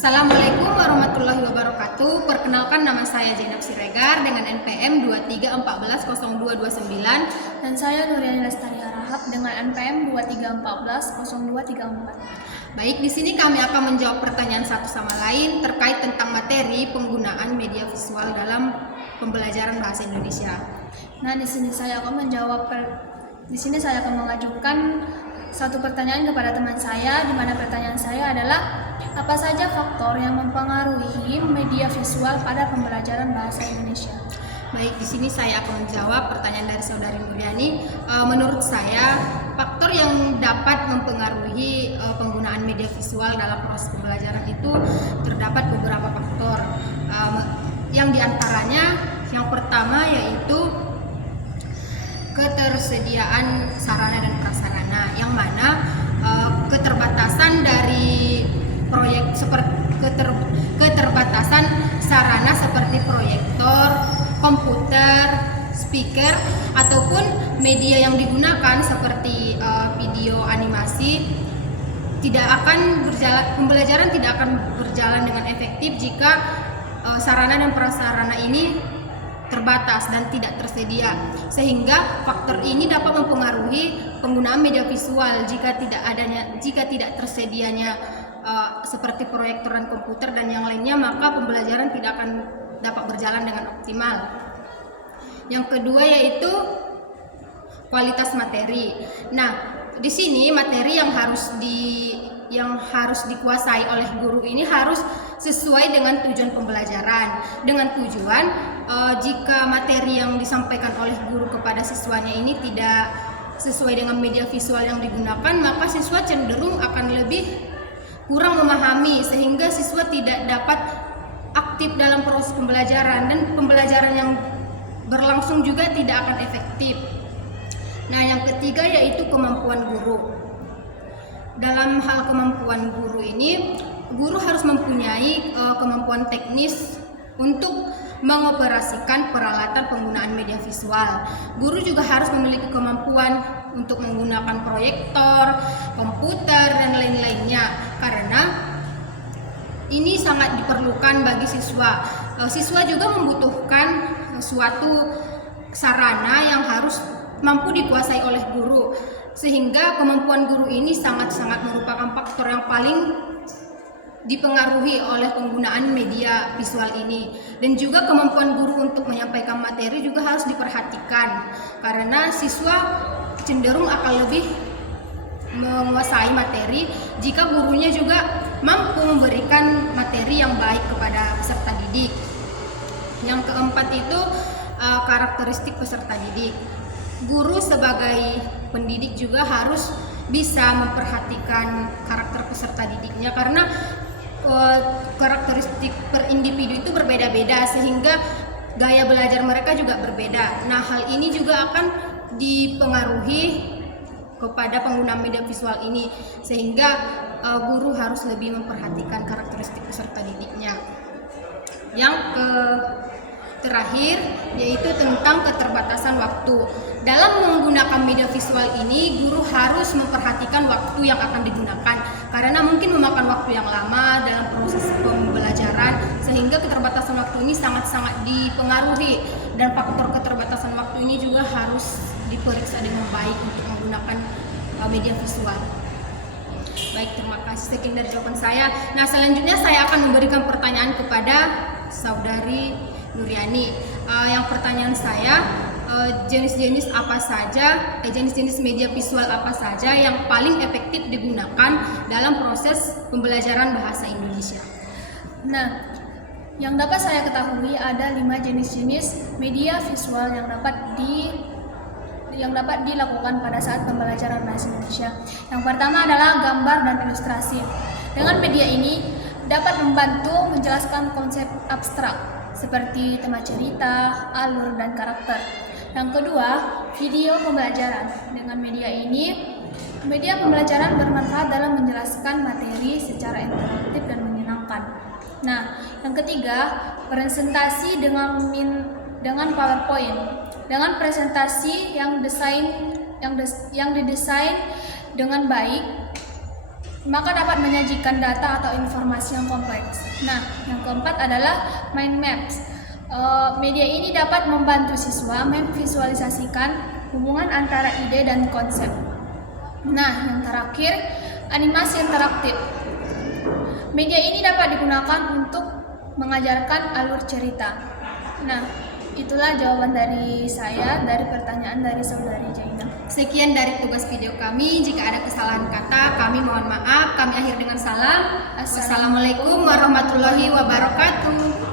Assalamualaikum warahmatullahi wabarakatuh. Perkenalkan, nama saya Zainab Siregar dengan NPM 23140229 dan saya Nuriani Lestari Harahap dengan NPM 23140234. Baik, di sini kami akan menjawab pertanyaan satu sama lain terkait tentang materi penggunaan media visual dalam pembelajaran bahasa Indonesia. Nah, di sini saya akan mengajukan satu pertanyaan kepada teman saya, di mana pertanyaan saya adalah apa saja faktor yang mempengaruhi media visual pada pembelajaran bahasa Indonesia? Baik, di sini saya akan menjawab pertanyaan dari saudari Nuriani. Menurut saya, faktor yang dapat mempengaruhi penggunaan media visual dalam proses pembelajaran itu terdapat beberapa faktor. Yang diantaranya, yang pertama yaitu ketersediaan sarana dan prasarana, yang mana keterbatasan dari proyek keterbatasan sarana seperti proyektor, komputer, speaker, ataupun media yang digunakan seperti video animasi pembelajaran tidak akan berjalan dengan efektif jika sarana dan prasarana ini terbatas dan tidak tersedia, sehingga faktor ini dapat mempengaruhi penggunaan media visual jika tidak tersedianya seperti proyektor dan komputer dan yang lainnya, maka pembelajaran tidak akan dapat berjalan dengan optimal. Yang kedua yaitu kualitas materi. Nah, di sini materi yang harus dikuasai oleh guru ini harus sesuai dengan tujuan pembelajaran. Dengan tujuan jika materi yang disampaikan oleh guru kepada siswanya ini tidak sesuai dengan media visual yang digunakan, maka siswa cenderung akan lebih kurang memahami, sehingga siswa tidak dapat aktif dalam proses pembelajaran dan pembelajaran yang berlangsung juga tidak akan efektif. Nah, yang ketiga yaitu kemampuan guru. Dalam hal kemampuan guru ini, guru harus mempunyai kemampuan teknis untuk mengoperasikan peralatan penggunaan media visual. Guru juga harus memiliki kemampuan untuk menggunakan proyektor, komputer, dan lain-lainnya, karena ini sangat diperlukan bagi siswa. Siswa juga membutuhkan suatu sarana yang harus mampu dikuasai oleh guru, sehingga kemampuan guru ini sangat-sangat merupakan faktor yang paling dipengaruhi oleh penggunaan media visual ini. Dan juga kemampuan guru untuk menyampaikan materi juga harus diperhatikan, karena siswa cenderung akan lebih menguasai materi jika gurunya juga mampu memberikan materi yang baik kepada peserta didik. Yang keempat itu karakteristik peserta didik. Guru sebagai pendidik juga harus bisa memperhatikan karakter peserta didiknya, karena karakteristik per individu itu berbeda-beda, sehingga gaya belajar mereka juga berbeda. Nah, hal ini juga akan dipengaruhi kepada penggunaan media visual ini, sehingga guru harus lebih memperhatikan karakteristik peserta didiknya. Yang terakhir yaitu tentang keterbatasan waktu. Dalam menggunakan media visual ini, guru harus memperhatikan waktu yang akan digunakan, karena mungkin memakan waktu yang lama dalam proses pembelajaran, sehingga keterbatasan waktu ini sangat-sangat dipengaruhi, dan faktor keterbatasan waktu ini juga harus diperiksa dengan baik untuk menggunakan media visual. Baik, terima kasih, sekian dari jawaban saya. Nah, selanjutnya saya akan memberikan pertanyaan kepada saudari Nuriani. Yang pertanyaan saya, jenis-jenis media visual apa saja yang paling efektif digunakan dalam proses pembelajaran bahasa Indonesia? Nah, yang dapat saya ketahui ada 5 jenis-jenis media visual yang dapat dilakukan pada saat pembelajaran bahasa Indonesia. Yang pertama adalah gambar dan ilustrasi. Dengan media ini dapat membantu menjelaskan konsep abstrak seperti tema cerita, alur, dan karakter. Yang kedua, video pembelajaran. Dengan media ini, media pembelajaran bermanfaat dalam menjelaskan materi secara interaktif dan menyenangkan. Nah, yang ketiga, presentasi dengan PowerPoint. Dengan presentasi yang didesain dengan baik, maka dapat menyajikan data atau informasi yang kompleks. Nah, yang keempat adalah mind maps. Media ini dapat membantu siswa memvisualisasikan hubungan antara ide dan konsep. Nah, yang terakhir, animasi interaktif. Media ini dapat digunakan untuk mengajarkan alur cerita. Nah, itulah jawaban dari saya dari pertanyaan dari saudari Jaina. Sekian dari tugas video kami. Jika ada kesalahan kata, kami mohon maaf. Kami akhir dengan salam. Wassalamualaikum warahmatullahi wabarakatuh.